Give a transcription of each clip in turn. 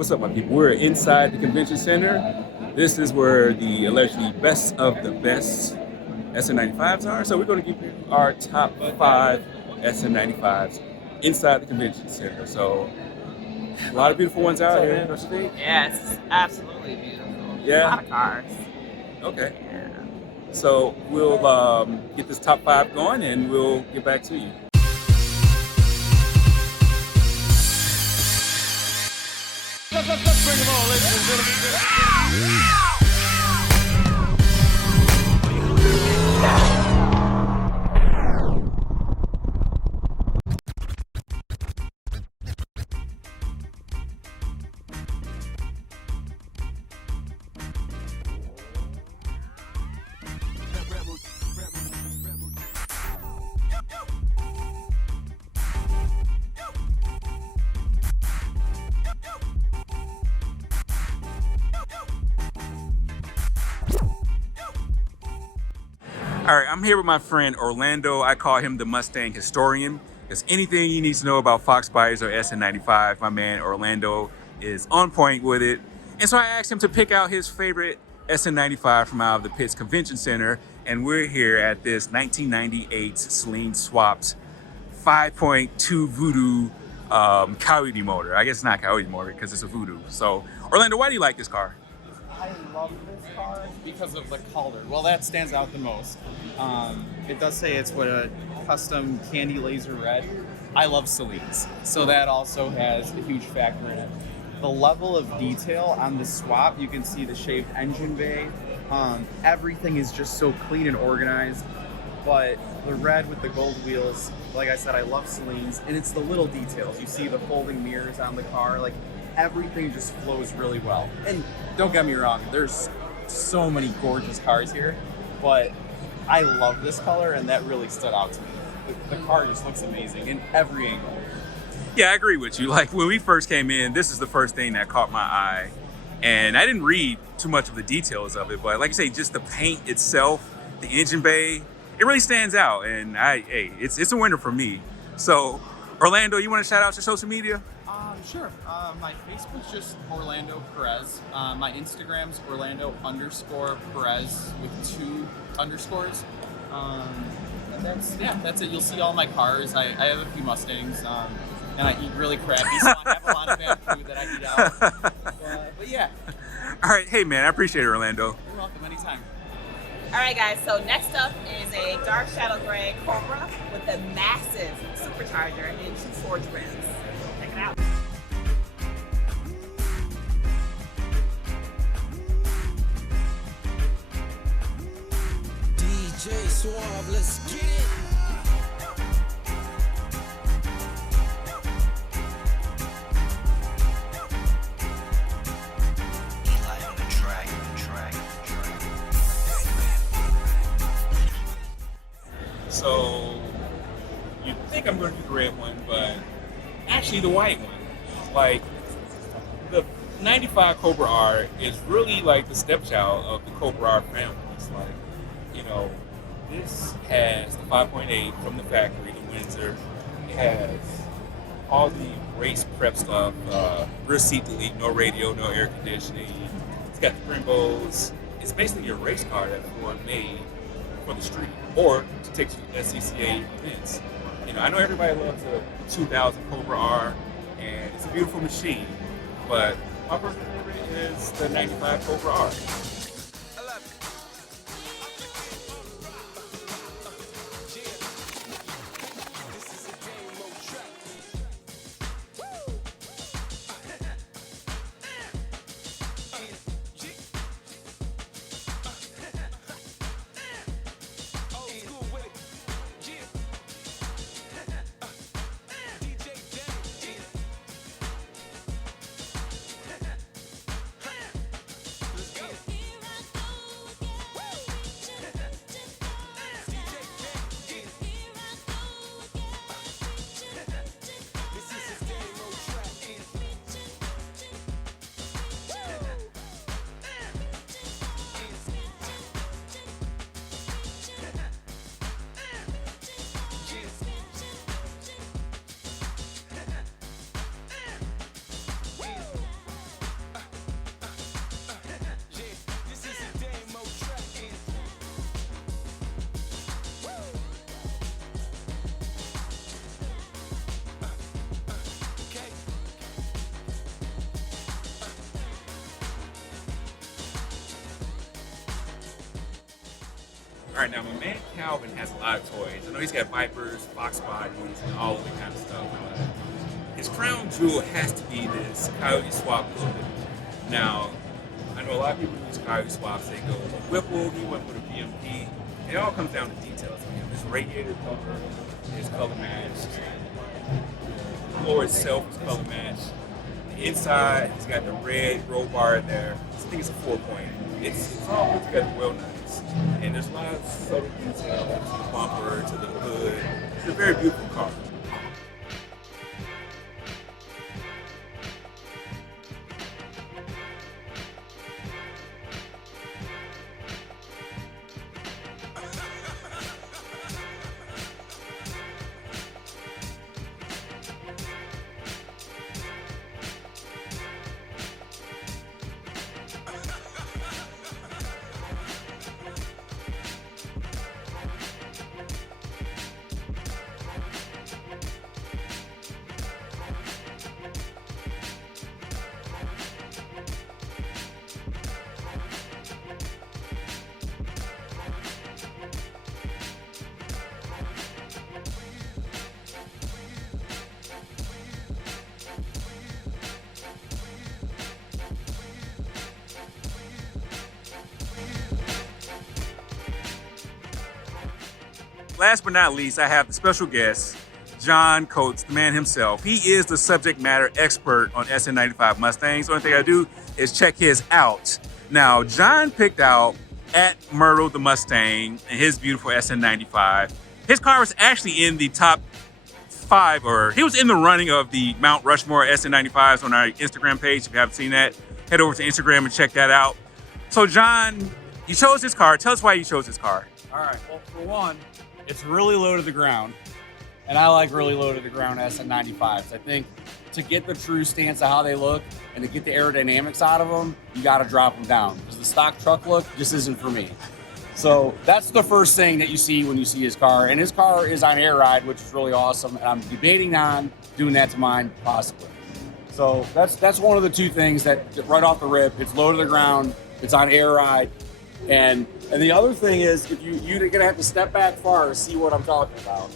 What's up, my people? We're inside the convention center. This is where the allegedly best of the best Sn95s are. So we're going to give you our top 5 Sn95s inside the convention center. So a lot of beautiful ones out here, don't you think? Yes, absolutely beautiful. Yeah. A lot of cars. Okay. Yeah. So we'll get this top 5 going and we'll get back to you. Let's bring them on, ladies and gentlemen. All right, I'm here with my friend Orlando. I call him the Mustang historian. Because anything you need to know about Fox Buyers or Sn95, my man Orlando is on point with it. And so I asked him to pick out his favorite Sn95 from out of the P.I.T.S Convention Center. And we're here at this 1998 CELINE swapped 5.2 Voodoo Coyote motor. I guess it's not Coyote motor because it's a Voodoo. So Orlando, why do you like this car? I love this car because of the color. Well, that stands out the most. It does say it's what a custom candy laser red. I love CELINEs, so that also has a huge factor in it. The level of detail on the swap, you can see the shaved engine bay. Everything is just so clean and organized. But the red with the gold wheels, like I said, I love CELINEs, and it's the little details. You see the folding mirrors on the car, like everything just flows really well. And don't get me wrong, there's so many gorgeous cars here, but I love this color, and that really stood out to me. The car just looks amazing in every angle. Yeah, I agree with you. Like when we first came in, this is the first thing that caught my eye. And I didn't read too much of the details of it, but like you say, just the paint itself, the engine bay, it really stands out. And hey, it's a winner for me. So Orlando, you want to shout out your social media? Sure. My Facebook's just Orlando Perez. My Instagram's Orlando_Perez with 2 underscores. And that's it. You'll see all my cars. I have a few Mustangs, and I eat really crappy, so I have a lot of bad food that I eat out. But yeah. All right, hey man, I appreciate it, Orlando. You're welcome, anytime. All right, guys. So next up is a dark shadow gray Cobra with a massive supercharger and 2 forged rims. Check it out. DJ Swap, let's get it. Eli on the track. So you think I'm going to do the red one, but actually the white one. Like the 95 Cobra R is really like the stepchild of the Cobra R family. It's like, you know, this has the 5.8 from the factory, the Windsor. It has all the race prep stuff, rear seat delete, no radio, no air conditioning. It's got the Brembos. It's basically a race car that Ford made for the street or to take to SCCA events. You know, I know everybody loves the 2000 Cobra R, and it's a beautiful machine, but my personal favorite is the 95 Cobra R. All right, now my man Calvin has a lot of toys. I know he's got Vipers, Fox Bodies, and all of that kind of stuff. But his crown jewel has to be this Coyote Swap hood. Now, I know a lot of people use Coyote Swaps. They go with a Whipple, he went with a BMP. It all comes down to details. His radiator cover is color matched. The floor itself is color matched. The inside, he's got the red roll bar there. I think it's a 4-point. It's all put together well nice. And there's a lot of subtle details to the bumper, to the hood. It's a very beautiful car. Last but not least, I have the special guest, John Coates, the man himself. He is the subject matter expert on Sn95 Mustangs. The only thing I do is check his out. Now, John picked out at Myrtle the Mustang and his beautiful Sn95. His car was actually in the top 5, or he was in the running of the Mount Rushmore Sn95s on our Instagram page. If you haven't seen that, head over to Instagram and check that out. So, John, you chose this car. Tell us why you chose this car. All right, well, for one, it's really low to the ground, and I like really low to the ground Sn95s. I think to get the true stance of how they look and to get the aerodynamics out of them, you got to drop them down because the stock truck look just isn't for me. So that's the first thing that you see when you see his car, and his car is on air ride, which is really awesome, and I'm debating on doing that to mine possibly. So that's one of the two things that right off the rip, it's low to the ground, it's on air ride. And the other thing is, if you're gonna have to step back far to see what I'm talking about.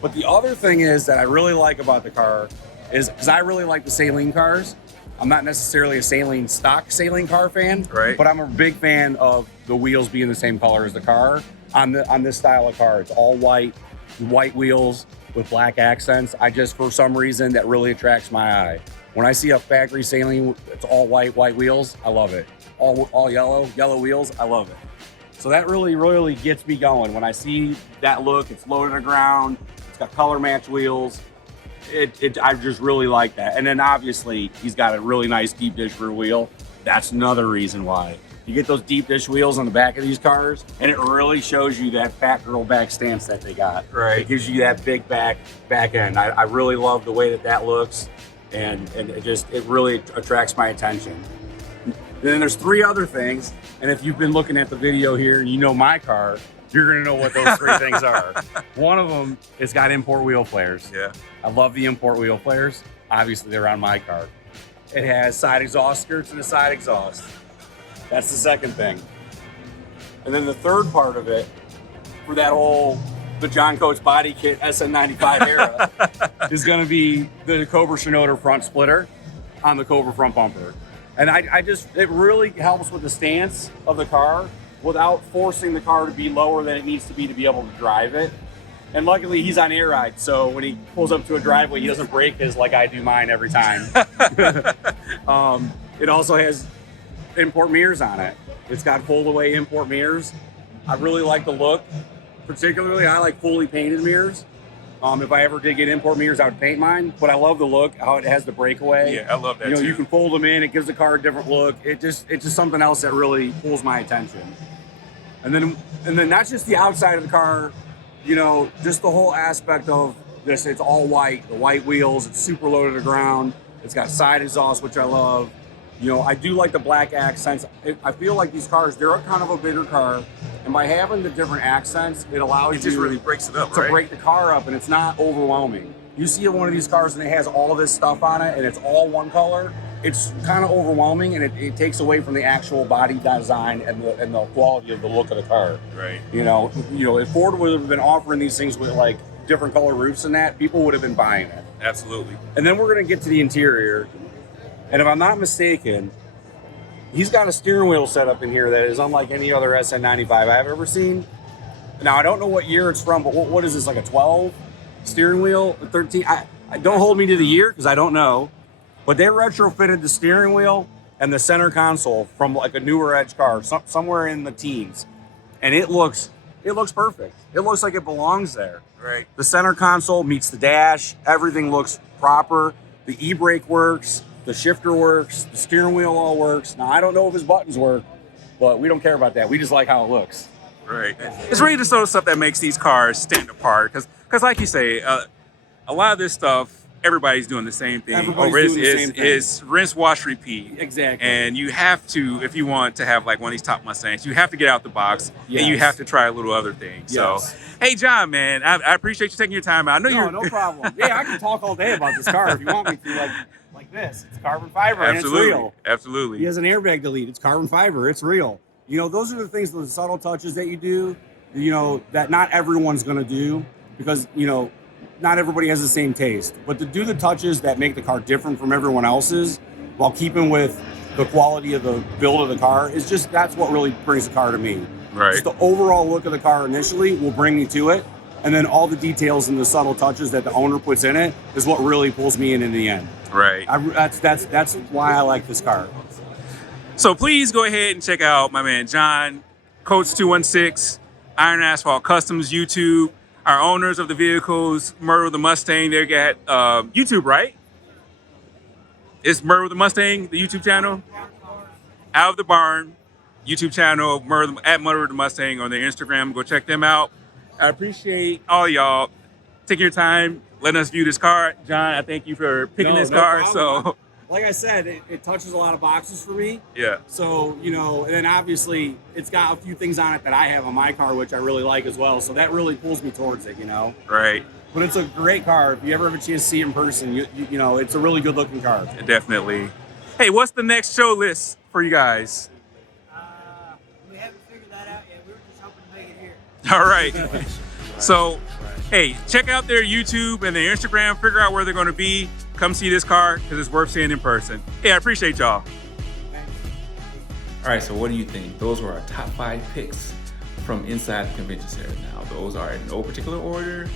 But the other thing is that I really like about the car is because I really like the CELINE cars. I'm not necessarily a stock CELINE car fan, right? But I'm a big fan of the wheels being the same color as the car on this style of car. It's all white wheels with black accents. For some reason, that really attracts my eye. When I see a factory CELINE, it's all white wheels. I love it. All yellow wheels, I love it. So that really gets me going. When I see that look, it's low to the ground, it's got color match wheels. I just really like that. And then obviously he's got a really nice deep dish rear wheel. That's another reason why. You get those deep dish wheels on the back of these cars, and it really shows you that fat girl back stance that they got. Right. It gives you that big back end. I really love the way that looks, and it really attracts my attention. And then there's 3 other things, and if you've been looking at the video here and you know my car, you're gonna know what those 3 things are. One of them, it's got import wheel flares. Yeah. I love the import wheel flares. Obviously, they're on my car. It has side exhaust skirts and a side exhaust. That's the second thing. And then the third part of it, for the John Coates body kit Sn95 era, is gonna be the Cobra Shinoda front splitter on the Cobra front bumper. And it really helps with the stance of the car without forcing the car to be lower than it needs to be able to drive it. And luckily he's on air ride, so when he pulls up to a driveway, he doesn't break his like I do mine every time. It also has import mirrors on it. It's got fold away import mirrors. I really like the look. Particularly, I like fully painted mirrors. If I ever did get import mirrors, I would paint mine, but I love the look, how it has the breakaway. Yeah, I love that too. You can fold them in, it gives the car a different look. It's just something else that really pulls my attention. And then not just the outside of the car, just the whole aspect of this. It's all white, the white wheels, it's super low to the ground. It's got side exhaust, which I love. I do like the black accents. I feel like these cars, they're kind of a bigger car. And by having the different accents, it allows It just really breaks it up, to right? break the car up, and it's not overwhelming. You see one of these cars and it has all this stuff on it and it's all one color, it's kind of overwhelming, and it takes away from the actual body design and the quality of the look of the car. Right. You know, if Ford would have been offering these things with like different color roofs and that, people would have been buying it. Absolutely. And then we're gonna get to the interior, and if I'm not mistaken, he's got a steering wheel set up in here that is unlike any other SN95 I've ever seen. Now I don't know what year it's from, but what is this, like a 12 steering wheel, a 13? I don't hold me to the year because I don't know. But they retrofitted the steering wheel and the center console from like a newer Edge car, somewhere in the teens, and it looks perfect. It looks like it belongs there. Right. The center console meets the dash. Everything looks proper. The e-brake works. The shifter works. The steering wheel all works. Now I don't know if his buttons work, but we don't care about that. We just like how it looks. Right. It's really the sort of stuff that makes these cars stand apart. Because like you say, a lot of this stuff, everybody's doing the same thing. Everybody's doing the same thing. Is rinse, wash, repeat. Exactly. And you have to, if you want to have like one of these top Mustangs, you have to get out the box and you Yes. have to try a little other things. Yes. So, hey, John, man, I appreciate you taking your time out. I know you're... No problem. Yeah, I can talk all day about this car if you want me to. Like this. It's carbon fiber Absolutely. and it's real. Absolutely. He has an airbag delete. It's carbon fiber. It's real. You know, those are the things, the subtle touches that you do, you know, that not everyone's going to do because, you know, not everybody has the same taste. But to do the touches that make the car different from everyone else's while keeping with the quality of the build of the car is just, that's what really brings the car to me. Right. Just the overall look of the car initially will bring me to it. And then all the details and the subtle touches that the owner puts in it is what really pulls me in the end. Right. That's why I like this car. So please go ahead and check out my man John, Coach 216, Iron Asphalt Customs YouTube, our owners of the vehicles, Murder with the Mustang. They got YouTube, right? It's Murder with the Mustang, the YouTube channel. Out of the Barn, YouTube channel, at Murder with the Mustang on their Instagram. Go check them out. I appreciate all y'all taking your time, letting us view this car. John, I thank you for picking this car. Problem. So, like I said, it touches a lot of boxes for me. yeah. So, you know, and then obviously it's got a few things on it that I have on my car, which I really like as well. So that really pulls me towards it, you know. Right. But it's a great car. If you ever have a chance to see it in person, you know, it's a really good looking car. Definitely. Hey, what's the next show list for you guys? We haven't figured that out yet. We were just hoping to make it here. All right. So, hey, check out their YouTube and their Instagram. Figure out where they're going to be. Come see this car because it's worth seeing in person. Hey, I appreciate y'all. All right, so what do you think? Those were our top 5 picks from inside the convention center. Now, those are in no particular order.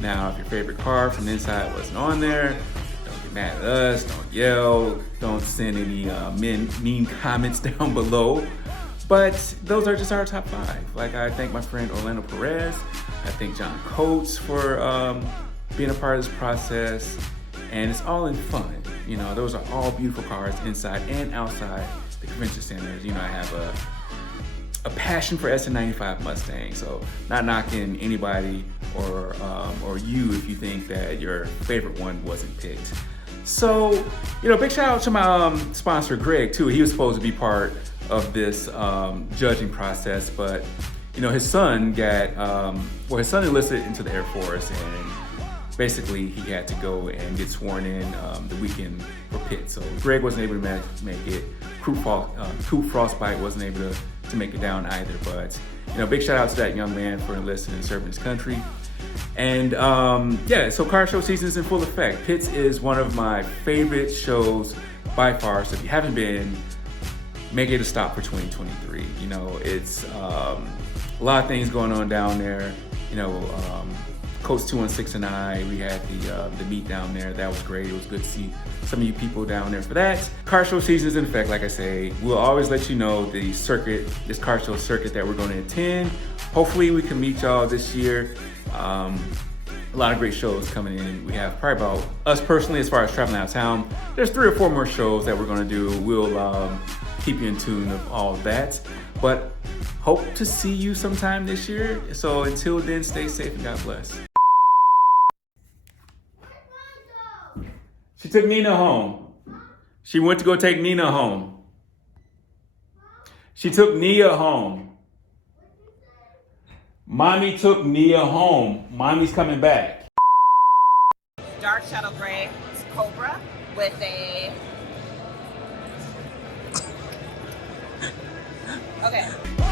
Now, if your favorite car from the inside wasn't on there, don't get mad at us, don't yell, don't send any mean comments down below. But those are just our top 5. Like, I thank my friend Orlando Perez. I thank John Coates for being a part of this process. And it's all in fun. You know, those are all beautiful cars inside and outside the convention centers. You know, I have a passion for Sn95 Mustangs. So not knocking anybody or you if you think that your favorite one wasn't picked. So, you know, big shout out to my sponsor, Greg, too. He was supposed to be part of this judging process, but, you know, his son got, his son enlisted into the Air Force, and basically he had to go and get sworn in the weekend for P.I.T.S. So Greg wasn't able to make it. Coop Frostbite wasn't able to make it down either. But, you know, big shout out to that young man for enlisting and serving his country. And yeah, so car show season is in full effect. P.I.T.S is one of my favorite shows by far. So if you haven't been, make it a stop for 2023. You know, it's a lot of things going on down there. You know, Coach 216 and I, we had the meet down there. That was great. It was good to see some of you people down there for that. Car show season is in effect, like I say. We'll always let you know the circuit, this car show circuit that we're going to attend. Hopefully we can meet y'all this year. A lot of great shows coming in. We have probably about, us personally, as far as traveling out of town, there's 3 or 4 more shows that we're going to do. We'll keep you in tune of all of that. But hope to see you sometime this year. So until then, stay safe and God bless. She took Nina home. She went to go take Nina home. She took Nia home. Mommy took Nia home. Mommy's coming back. Dark shadow gray Cobra with a Okay.